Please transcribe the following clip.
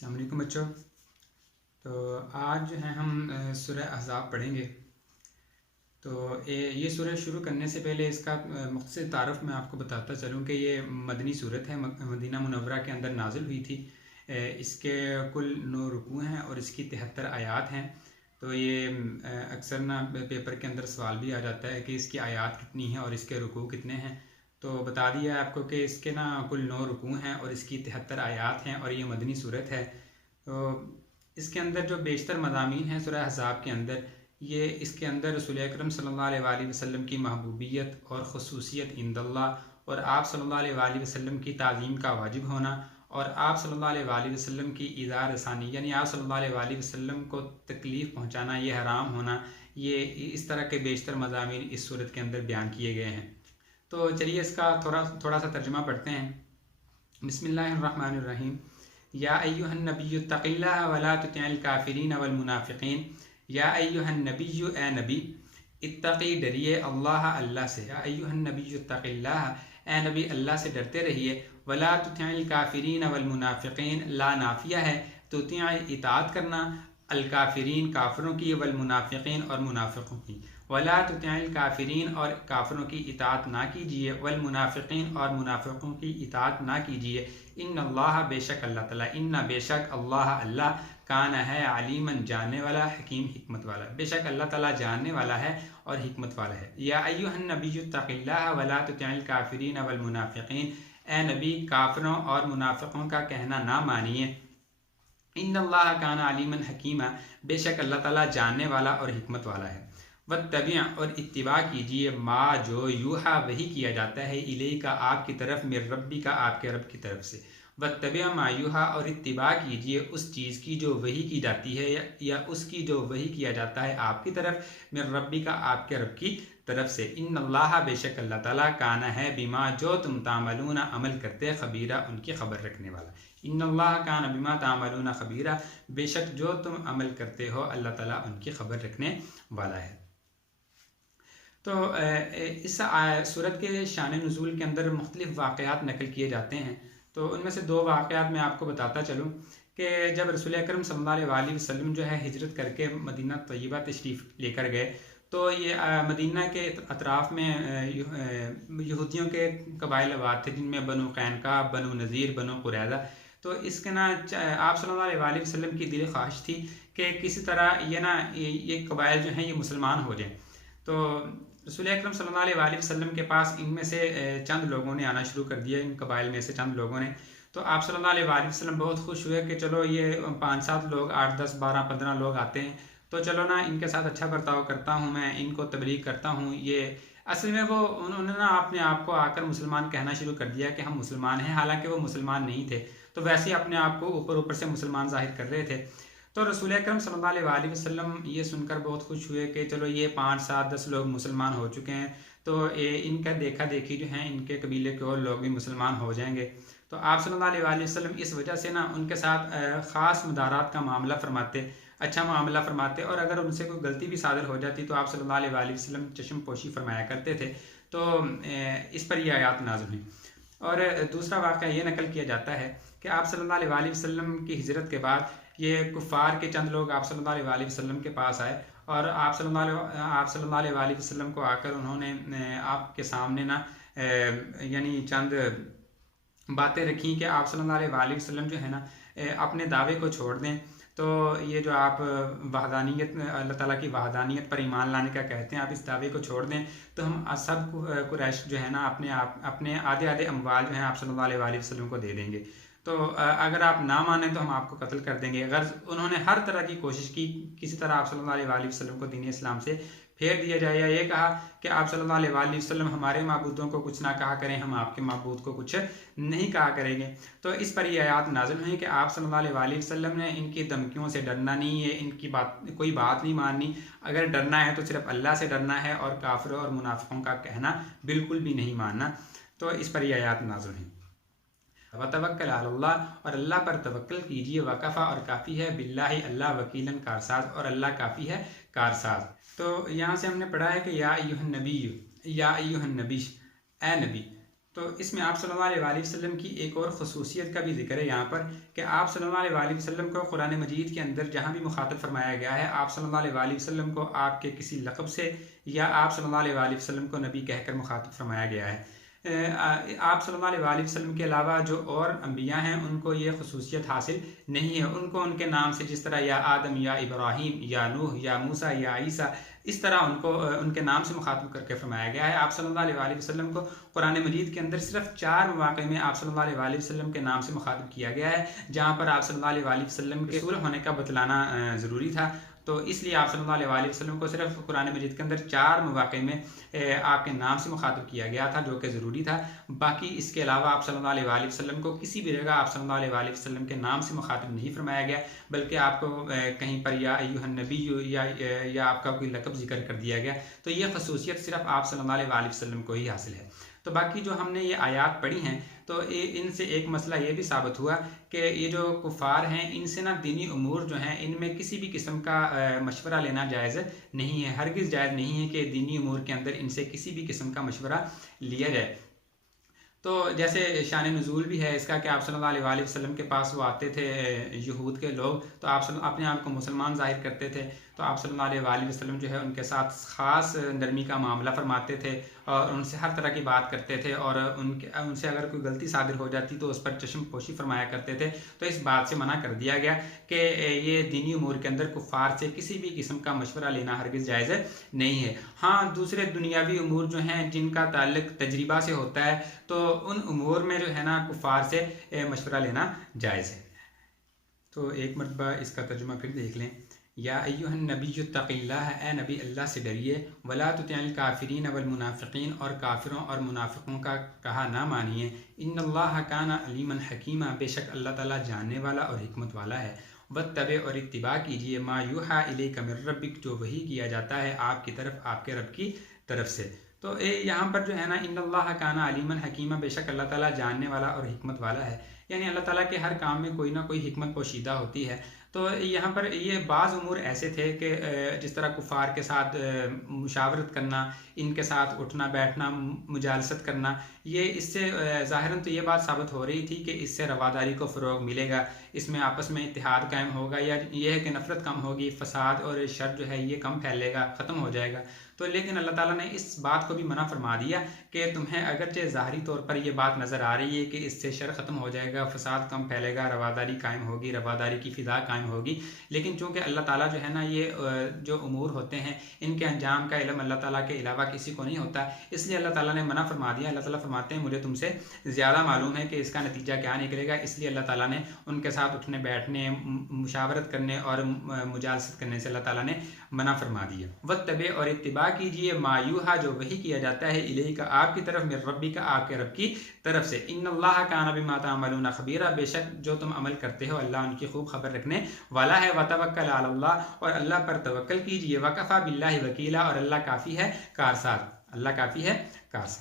अस्सलाम वालेकुम बच्चों। तो आज जो है हम सूरह अहज़ाब पढ़ेंगे। तो ये सूरह शुरू करने से पहले इसका मुख्तसर तारफ़ मैं आपको बताता चलूँ कि ये मदनी सूरत है, मदीना मुनव्वरा के अंदर नाजिल हुई थी। इसके कुल 9 रुकू हैं और इसकी 73 आयात हैं। तो ये अक्सर ना पेपर के अंदर सवाल भी आ जाता है कि इसकी आयात कितनी है और इसके रुकू कितने हैं। तो बता दिया है आपको कि इसके ना कुल 9 रुकू हैं और इसकी 73 आयात हैं और ये मदनी सूरत है। तो इसके अंदर जो बेशतर मज़ामीन हैं सूरह अहज़ाब के अंदर, ये इसके अंदर रसूल अकरम सल्लल्लाहु अलैहि वसल्लम की महबूबियत और ख़ुसूसियत इंदल्लाह और आप सल्लल्लाहु अलैहि वसल्लम की ताज़ीम का वाजिब होना और आप सल्लल्लाहु अलैहि वसल्लम की इज़ा रसानी यानी आप सल्लल्लाहु अलैहि वसल्लम को तकलीफ़ पहुँचाना, ये हराम होना, ये इस तरह के बेशतर मज़ामीन इस सूरत के अंदर बयान किए गए हैं। तो चलिए इसका थोड़ा सा तर्जुमा पढ़ते हैं। बिस्मिल्लाहिर्रहमानिर्रहीम। या अय्युहन नबिय्यु तक़िल्लाह वला तुतिअल काफ़िरीन वल मुनाफ़िक़ीन। या अय्युहन नबिय्यु, ए नबी, इत्तक़ी, डरिए, अल्लाह, अल्लाह से। या अय्युहन नबिय्यु तक़िल्लाह, ए नबी अल्लाह से डरते रहिए। वला तुतिअल काफ़िरीन वल मुनाफ़िक़ीन, ला नाफिया है, तुतिअ इताअत करना, अल काफ़िरीन काफ़िरों की, वल मुनाफ़िक़ीन और मुनाफ़िक़ों की। वला तुतिअल काफ़िरीन और काफ़िरों की इताअत ना कीजिए, वल मुनाफ़िक़ीन और मुनाफ़िक़ों की इताअत ना कीजिए। इन्नल्लाह, बेशक अल्लाह ताला, इन्ना बेशक अल्लाह अल्लाह, कान है, अलीमन जानने वाला, हकीम हिकमत वाला, बेशक अल्लाह ताला जानने वाला है और हिकमत वाला है। या अय्युहन नबिय्यु तक़िल्लाह वला तुतिअल काफ़िरीन वल मुनाफ़िक़ीन, ए नबी काफ़िरों और मुनाफ़िक़ों का कहना ना मानिए। इन्नल्लाह कान अलीमन हकीमा, बेशक अल्लाह ताला जानने वाला और हिकमत वाला है। वत्तबिअ, और इत्तिबा कीजिए, मा, जो, यूहा, वही किया जाता है, इलैका, आपकी तरफ, मिर रब्बी का, आपके रब की तरफ से। वत्तबिअ मा यूहा, और इत्तिबा कीजिए उस चीज़ की जो वही की जाती है या उसकी जो वही किया जाता है आपकी तरफ, मिर रब्बी का, आपके रब की तरफ से। इन्नल्लाह, बेशक अल्लाह ताला, काना है, बिमा, जो तुम, तामलूना, अमल करते, खबीरा, उनकी खबर रखने वाला। इन्नल्लाह काना बिमा तामलूना खबीरा, बेशक जो तुम अमल करते हो अल्लाह ताला उनकी खबर रखने वाला है। तो इस सूरत के शान नुज़ूल के अंदर मुख्तलिफ़ वाक़यात नकल किए जाते हैं। तो उनमें से 2 वाक़यात मैं आपको बताता चलूँ कि जब रसूल अकरम सल्लल्लाहु अलैहि वसल्लम जो है हिजरत करके मदीना तय्यबा तशरीफ़ लेकर गए, तो ये मदीना के अतराफ़ में यहूदियों के कबाइल आबाद थे, जिनमें बनु कैनुका, बनु नज़ीर, बनु कुरैज़ा। तो इसके ना आप सल्लल्लाहु अलैहि वसल्लम की दिल ख्वाहिश थी कि किसी तरह ये कबाइल जो हैं ये मुसलमान हो जाएँ। तो रसूल अकरम सल्लल्लाहु अलैहि वसल्लम के पास इनमें से चंद लोगों ने आना शुरू कर दिया, इन कबाइल में से चंद लोगों ने। तो आप सल्लल्लाहु अलैहि वसल्लम बहुत खुश हुए कि चलो ये 5-7 लोग, 8, 10, 12, 15 लोग आते हैं, तो चलो ना इनके साथ अच्छा बर्ताव करता हूँ, मैं इनको तबलीग करता हूँ। ये असल में उन्होंने ना अपने आप को आकर मुसलमान कहना शुरू कर दिया कि हम मुसलमान हैं, हालांकि वो मुसलमान नहीं थे। तो वैसे ही अपने आप को ऊपर ऊपर से मुसलमान जाहिर कर रहे थे। तो रसूल अकरम सल्लल्लाहु अलैहि वसल्लम ये सुनकर बहुत खुश हुए कि चलो ये 5, 7, 10 लोग मुसलमान हो चुके हैं, तो इनका देखा देखी जो है इनके कबीले के और लोग भी मुसलमान हो जाएंगे। तो आप सल्लल्लाहु अलैहि वसल्लम इस वजह से ना उनके साथ ख़ास मुदारात का मामला फरमाते, अच्छा मामला फरमाते, और अगर उनसे कोई गलती भी सादर हो जाती तो आप सल्लल्लाहु अलैहि वसल्लम चश्म पोशी फरमाया करते थे। तो इस पर यह आयत नाज़िल हुई। और दूसरा वाक़या ये नकल किया जाता है कि आप सल्लल्लाहु अलैहि वसल्लम की हिजरत के बाद ये कुफ़ार के चंद लोग आप सल्लल्लाहु अलैहि वसल्लम के पास आए और आप सल्लल्लाहु अलैहि वसल्लम को आकर उन्होंने आपके सामने ना यानी चंद बातें रखी कि आप सल्लल्लाहु अलैहि वसल्लम जो है ना अपने दावे को छोड़ दें। तो ये जो आप वहदानियत, अल्लाह ताला की वहदानियत पर ईमान लाने का कहते हैं, आप इस दावे को छोड़ दें तो हम सब कुरैश जो है ना अपने आधे आधे अम्वाल जो हैं आप सल्लल्लाहु अलैहि वसल्लम को दे देंगे। तो अगर आप ना माने तो हम आपको कत्ल कर देंगे। अगर उन्होंने हर तरह की कोशिश की किसी तरह आप सल्लल्लाहु अलैहि वसल्लम को दीन इस्लाम से फेर दिया जाए, या ये कहा कि आप सल्लल्लाहु अलैहि वसल्लम हमारे माबूदों को कुछ ना कहा करें, हम आपके माबूद को कुछ नहीं कहा करेंगे। तो इस पर यह आयत नाज़िल हुई कि आप सल्लल्लाहु अलैहि वसल्लम ने इनकी धमकियों से डरना नहीं है, इनकी कोई बात नहीं माननी। अगर डरना है तो सिर्फ अल्लाह से डरना है और काफिरों और मुनाफिकों का कहना बिल्कुल भी नहीं मानना। तो इस पर यह आयत नाज़िल हुई। वतवक्कल अल्लाह, और अल्लाह पर तवक्कल कीजिए, वकफ़ा, और काफ़ी है, बिल्लाहि, अल्लाह, वकीलन, कारसाज, और अल्लाह काफ़ी है कारसाज। तो यहाँ से हमने पढ़ा है कि या अय्युहन नबी, या अय्युहन नबी, ए नबी। तो इसमें आप सल्लल्लाहु अलैहि वसल्लम की एक और ख़ुसूसियत का भी जिक्र है यहाँ पर कि आप सल्लल्लाहु अलैहि वसल्लम को कुरान मजीद के अंदर जहाँ भी मुखातब फरमाया गया है, आप सल्लल्लाहु अलैहि वसल्लम को आपके किसी लक़ब से या आप सल्लल्लाहु अलैहि वसल्लम को नबी कहकर मुखातब फरमाया गया है। आप सल्लल्लाहु अलैहि वसल्लम के अलावा जो और अम्बिया हैं उनको ये खसूसियत हासिल नहीं है। उनको उनके नाम से जिस तरह या आदम या इब्राहीम या नूह या मूसा या ईसा, इस तरह उनको उनके नाम से मुखातब करके फरमाया गया है। आप सल्लल्लाहु अलैहि वसल्लम को कुरान मजीद के अंदर सिर्फ 4 मौक़े में आप सल्लल्लाहु अलैहि वसल्लम के नाम से मुखातब किया गया है, जहाँ पर आप सल्लल्लाहु अलैहि वसल्लम के रसूल होने का बतलाना ज़रूरी था। तो इसलिए आप सल्लल्लाहु अलैहि वसल्लम को सिर्फ कुरान मजीद के अंदर 4 मौक़े में आपके नाम से मुखातब किया गया था, जो कि ज़रूरी था। बाकी इसके अलावा आप सल्लल्लाहु अलैहि वसल्लम को किसी भी जगह आप सल्लल्लाहु अलैहि वसल्लम के नाम से मुखातब नहीं फरमाया गया, बल्कि आपको कहीं पर या अय्युहन नबी या आपका कोई लक़ब जिक्र कर दिया गया। तो ये खसूसियत सिर्फ आप सल्लल्लाहु अलैहि वसल्लम को ही हासिल है। तो बाकी जो हमने ये आयात पढ़ी हैं, तो इनसे एक मसला ये भी साबित हुआ कि ये जो कुफ़ार हैं, इनसे ना दीनी उमूर जो हैं इनमें किसी भी किस्म का मशवरा लेना जायज़ नहीं है। हरगिज़ जायज़ नहीं है कि दीनी उमूर के अंदर इनसे किसी भी किस्म का मशवरा लिया जाए। तो जैसे शान नुज़ूल भी है इसका कि आप सल्लल्लाहु अलैहि वसल्लम के पास वो आते थे यहूद के लोग, तो आप अपने आप को मुसलमान ज़ाहिर करते थे, तो आप सल्लल्लाहु अलैहि वसल्लम जो है उनके साथ ख़ास नरमी का मामला फरमाते थे और उनसे हर तरह की बात करते थे, और उनसे अगर कोई गलती सादिर हो जाती तो उस पर चश्म पोशी फरमाया करते थे। तो इस बात से मना कर दिया गया कि ये दीनी उमूर के अंदर कुफ़ार से किसी भी किस्म का मशवरा लेना हरगिज़ जायज़ नहीं है। हाँ, दूसरे दुनियावी उमूर जो हैं जिनका ताल्लुक़ तजरिबा से होता है, तो उन उमूर में जो है ना कुफ़ार से मशवरा लेना जायज़ है। तो एक मरतबा इसका तर्जुमा फिर देख लें। या अय्युहन नबियुत्तक़िल्लाह, ए नबी अल्लाह से डरिए, वला तुतिअल काफ़िरीन वल मुनाफ़िक़ीन, और काफिरों और मुनाफ़िकों का कहा ना मानिए। इन्नल्लाह काना अलीमन हकीमा, बेशक अल्लाह ताला जानने वाला और हिकमत वाला है। वत्तबे, और इत्तिबा कीजिए, मा यूहा इलैका मिर रब्बिक, जो वही किया जाता है आपकी तरफ आपके रब की तरफ से। तो यहाँ पर जो है ना इन्नल्लाह काना अलीमन हकीमा, बेशक अल्लाह ताला जानने वाला और हिकमत वाला है, यानी अल्लाह ताला के हर काम में कोई ना कोई हिकमत पोशीदा होती है। तो यहाँ पर ये बाज़ उमूर ऐसे थे कि जिस तरह कुफ़ार के साथ मुशावरत करना, इनके साथ उठना बैठना, मुजालसत करना, ये इससे ज़ाहिरन तो ये बात साबित हो रही थी कि इससे रवादारी को फ़रोग़ मिलेगा, इसमें आपस में इत्तेहाद कायम होगा, या ये है कि नफ़रत कम होगी, फ़साद और शर जो है ये कम फैलेगा, ख़त्म हो जाएगा। तो लेकिन अल्लाह ताला ने इस बात को भी मना फरमा दिया कि तुम्हें अगरचे ज़ाहरी तौर पर यह बात नज़र आ रही है कि इससे शर ख़त्म हो जाएगा, फ़साद कम फैलेगा, रवादारी कायम होगी, रवादारी की फ़िज़ा कायम होगी, लेकिन चूँकि अल्लाह ताला जो है ना ये जो उमूर होते हैं इनके अंजाम का इल्म अल्लाह ताला के अलावा किसी को नहीं होता, इसलिए अल्लाह ताला ने मना फरमा दिया। अल्लाह ताला फरमाते हैं मुझे तुमसे ज़्यादा मालूम है कि इसका नतीजा क्या निकलेगा, इसलिए अल्लाह ताला ने उनके साथ उठने बैठने, मुशावरत करने और मुजालसत करने से अल्लाह ताला ने मना फरमा दिया। वत्तबे, और इत्तिबा कीजिए, मायूहा, जो वही किया जाता है, इलैका, आपकी तरफ, मिर रब्बिका, आपके रब की तरफ से। इन्नल्लाह काना बिमा तामलूना खबीरा, बेशक जो तुम अमल करते हो अल्लाह उनकी खूब खबर रखने वाला है। वतवक्कल अलल्लाह, और अल्लाह पर तवक्कल कीजिए। वकफ़ा बिल्लाहि वकीला, और अल्लाह काफ़ी है कारसाज, अल्लाह काफ़ी है कारसाज।